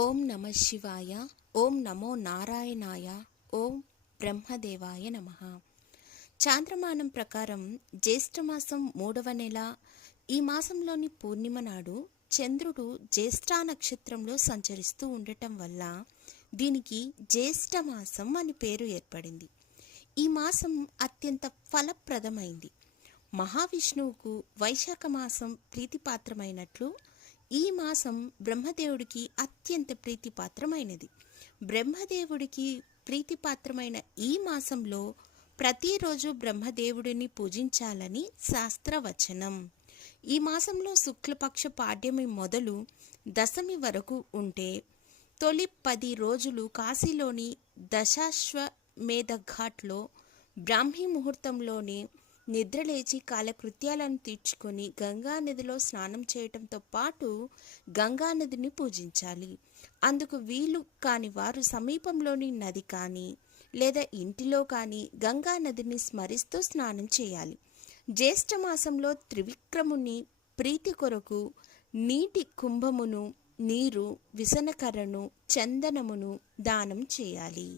ఓం నమ శివాయ. ఓం నమో నారాయణాయ. ఓం బ్రహ్మదేవాయ నమః. చాంద్రమానం ప్రకారం జ్యేష్ఠమాసం 3వ నెల. ఈ మాసంలోని పూర్ణిమ నాడు చంద్రుడు జ్యేష్ఠ నక్షత్రంలో సంచరిస్తూ ఉండటం వల్ల దీనికి జ్యేష్ఠమాసం అని పేరు ఏర్పడింది. ఈ మాసం అత్యంత ఫలప్రదమైంది. మహావిష్ణువుకు వైశాఖ మాసం ప్రీతిపాత్రమైనట్లు ఈ మాసం బ్రహ్మదేవుడికి అత్యంత ప్రీతిపాత్రమైనది. బ్రహ్మదేవుడికి ప్రీతిపాత్రమైన ఈ మాసంలో ప్రతిరోజు బ్రహ్మదేవుడిని పూజించాలని శాస్త్రవచనం. ఈ మాసంలో శుక్లపక్ష పాడ్యమి మొదలు దశమి వరకు ఉంటే తొలి 10 రోజులు కాశీలోని దశాశ్వమేధ ఘాట్లో బ్రాహ్మీ ముహూర్తంలోనే నిద్రలేచి కాలకృత్యాలను తీర్చుకొని గంగానదిలో స్నానం చేయటంతో పాటు గంగానదిని పూజించాలి. అందుకు వీలు కాని వారు సమీపంలోని నది కానీ లేదా ఇంటిలో కానీ గంగానదిని స్మరిస్తూ స్నానం చేయాలి. జ్యేష్ఠమాసంలో త్రివిక్రముని ప్రీతి కొరకు నీటి కుంభమును, నీరు, విసనకర్రను, చందనమును దానం చేయాలి.